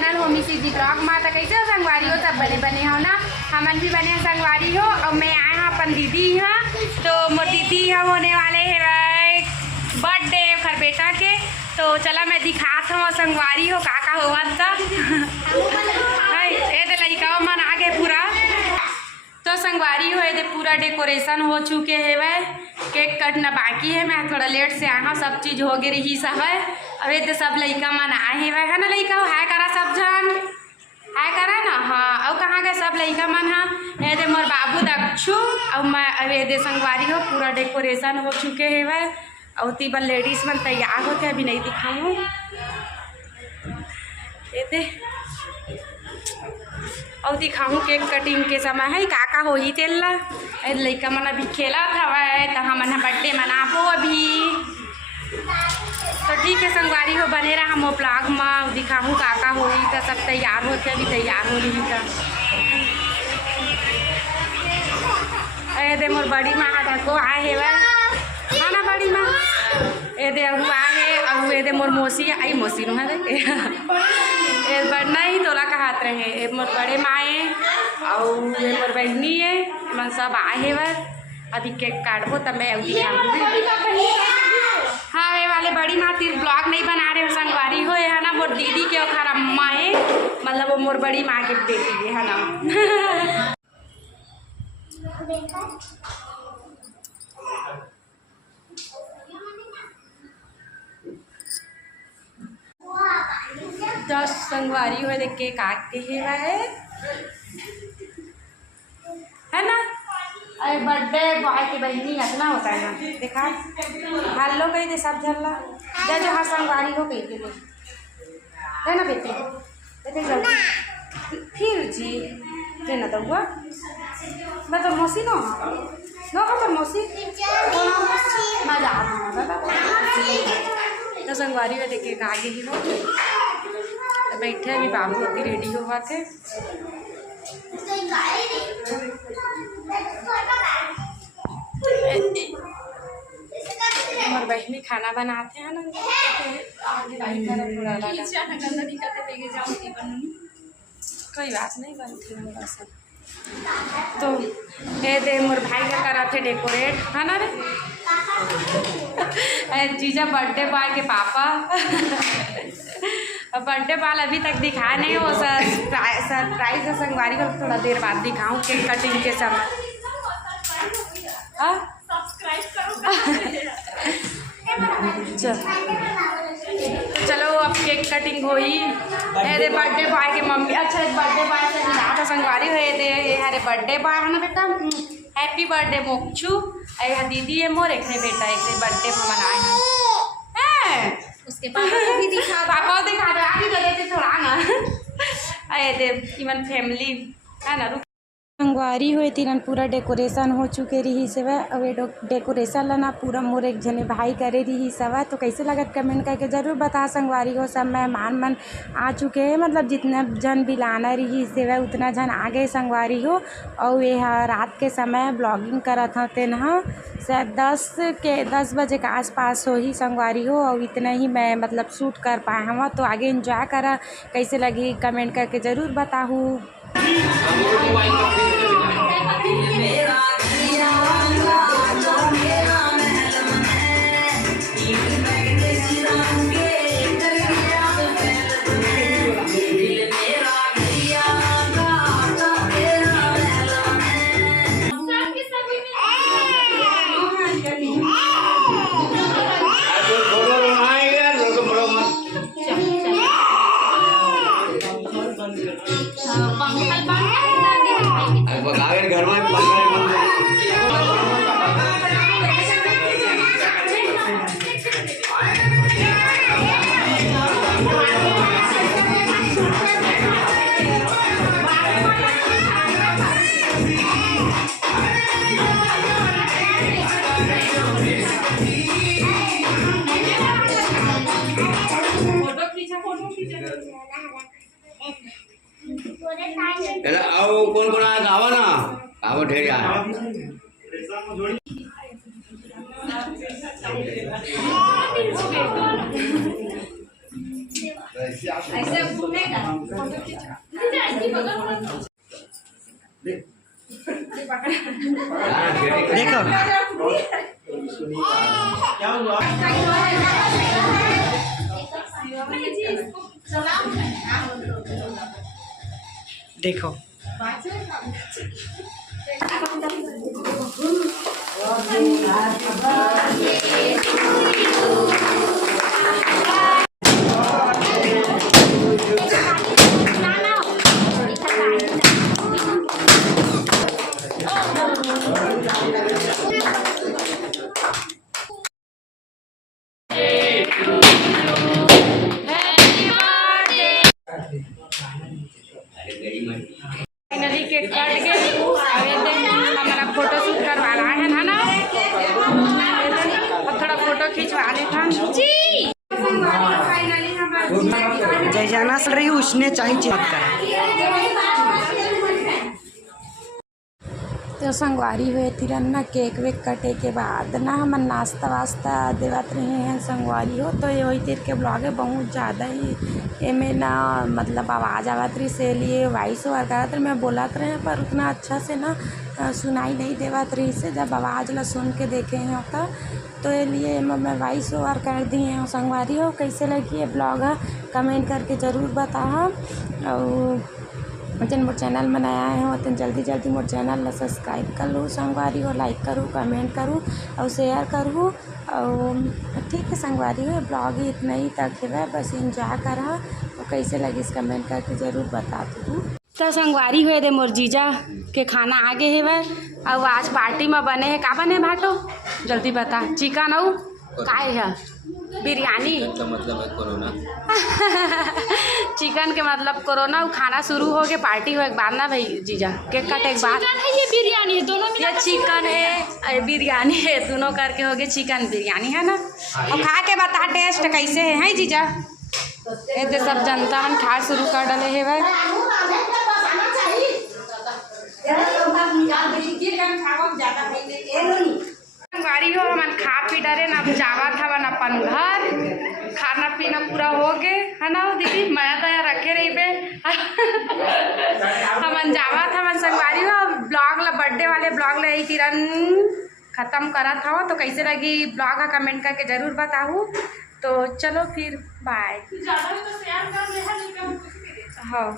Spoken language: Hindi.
चैनल होमी सीधी ब्लॉग में। तो कैसे हो संगवारी हो, सब बने बने हो ना, हमन भी बने संगवारी हो। और मैं आए हाँ अपन दीदी हाँ, तो मोर दीदी हम होने वाले है बर्थडे खर बेटा के। तो चला मैं दिखात हूँ संगवारी हो का हुआ था। ये लड़का मन आ गए पूरा। तो संगवारी हो ये पूरा डेकोरेशन हो चुके है वह, केक कटना बाकी है। मैं थोड़ा लेट से आया, सब चीज़ हो गई रही सब है। अब ये सब लड़का मन आए हैं वह है ना, लड़का हो है करा सब जन है करा ना। हाँ और कहाँ गए सब लड़का मन। हाँ ये दे मोर बाबू दक्षु और मैं अब ये दे संगवारी हो पूरा डेकोरेशन हो चुके है वह। और तीबर लेडीज मन तैयार होते अभी नहीं दिखाऊँ। ये दे और दिखाऊँ केक कटिंग के समय है काका हो ही तेल लड़का मन अभी खेला था वह। तो हम बर्थडे मनाबो अभी। तो ठीक है संगवारी हो बने रहा हम ब्लॉग में दिखाऊँ काका हो ही। तो सब तैयार होते अभी तैयार हो रही था। अरे दे मोर बड़ी माँ को आए है वह है ना, बड़ी माँ ये दे अहू आए और ये दे मोर मौसी आई मौसी नु है ये बढ़ना ही तोला का हाथ रहे। ये मोर बड़े माए और ये मोर बहनी है, मन सब आए है वह। अभी केक काटबो तब मैं हाँ ये वाले बड़ी माँ तीर ब्लॉग नहीं बना रहे हो संगवारी हो है ना। मोर दीदी के खर अम्मा है, मतलब वो मोर बड़ी माँ के बेटी है ना। जस्ट संगवारी हो देख के काटते है ना। अरे बर्थडे बॉय की बहनी इतना होता है ना, देखा हेलो कही दे सब झल्ला जा जो हाँ संगवारी हो कही दे है ना बेटे बेटे जल्दी फिर जी देना तो हुआ। मैं तो मौसी नो तो मौसी मजा तो संगवारी में देखे आगे ही हो तो बैठे अभी बाबू अभी रेडी हुआ थे। हमारे बहनी खाना बनाते हैं ना, कोई बात नहीं बनती है सब। तो ये दे मोर भाई का करा थे डेकोरेट है ना रे जीजा बर्थडे बॉय के पापा। बर्थडे बॉय अभी तक दिखाया नहीं वो सरप्राइज है संगवारी को थोड़ा देर बाद दिखाऊं केक कटिंग के समय। चलो अब केक कटिंग हो ही दे। बर्थडे बॉय के मम्मी अच्छा बर्थडे बॉय से मिला था संगवारी हुए दे अरे बर्थडे बॉय है ना बेटा, हैप्पी बर्थडे मोक्षू। अरे दीदी है मोर एक बेटा एक बर्थडे मनाए हैं उसके पापा दिखा दो आगे जगह थोड़ा ना। अरे दे इवन फैमिली है ना। संगवारी हुई तीरन पूरा डेकोरेशन हो चुके रही सब। अब ये डेकोरेशन लाना पूरा मोर एक जने भाई करे रही सब। तो कैसे लगत कमेंट करके ज़रूर बता। संगवारी हो सब मेहमान मन आ चुके हैं, मतलब जितना जन बिलाना रही सेवा उतना जन आ गए संगवारी हो। और ये रात के समय ब्लॉगिंग करा था तेन शायद 10 बजे के आसपास हो ही संगवारी हो। और इतना ही मैं मतलब शूट कर पाए हम। तो आगे इंजॉय करा कैसे लगी कमेंट करके ज़रूर बताऊँ। घर में आओ कौन कौन आया आवा ना आओ ढेर यार। ऐसे घूमेगा फोटो खींचवा देखो क्या हुआ? देखो फाइनली केक काट के अब ये हमारा फोटो शूट करवा रहा है ना अब थोड़ा फोटो खिंचवा लेता जी। फाइनली हमारा जैसा ना रही उसने चाहिए चेक करा तो संगवारी हुए तिरन्ना केक वेक कटे के बाद ना हम नाश्ता वास्ता देवत रहे हैं संगवारी हो। तो ये वही तिर के ब्लॉग है बहुत ज़्यादा ही एमें ना मतलब आवाज़ आवत रही से लिए वॉइस ओवर करत रहे मैं बोलत रहे पर उतना अच्छा से ना सुनाई नहीं देवत रही से जब आवाज़ ला सुन के देखे हैं तो ये लिए मैं वॉइस ओवर कर दी हैं संगवारी हो। कैसे लगी ये ब्लॉग है कमेंट करके ज़रूर बताओ और जन मोर चैनल में नया आए हो तो जल्दी मोर चैनल ला सब्सक्राइब कर लो संगवारी हो लाइक करूँ कमेंट करूँ और शेयर करूँ और ठीक है संगवारी हो ब्लॉग ही इतना ही तक है बस इंजॉय करा और कैसे लगी इस कमेंट करके ज़रूर बता दूँ। तो संगवारी हुए दे मोर जीजा के खाना आगे है वह और आज पार्टी में बने है का बने भाटो जल्दी बता चिकन और काय है बिरयानी मतलब है कोरोना चिकन के मतलब कोरोना खाना शुरू हो गया पार्टी हो एक बार ना भाई जीजा केक काटे एक बार है ये बिरयानी है दोनों ये चिकन है बिरयानी है दोनों करके हो गए चिकन बिरयानी है ना और खा के बता टेस्ट कैसे है जीजा ये तो सब जनता मन खा शुरू कर डाले है भाई गाड़ी हो हम खा पी डरे ना जावा था वन अपन घर खाना पीना पूरा हो गए है ना दीदी माया दया रखे रही बे हमन जावा था मन संगवारी हो ब्लॉग ला बर्थडे वाले ब्लॉग ला यही तिरन खत्म करा था तो कैसे लगी ब्लॉग का कमेंट करके जरूर बताऊँ। तो चलो फिर बाय हाँ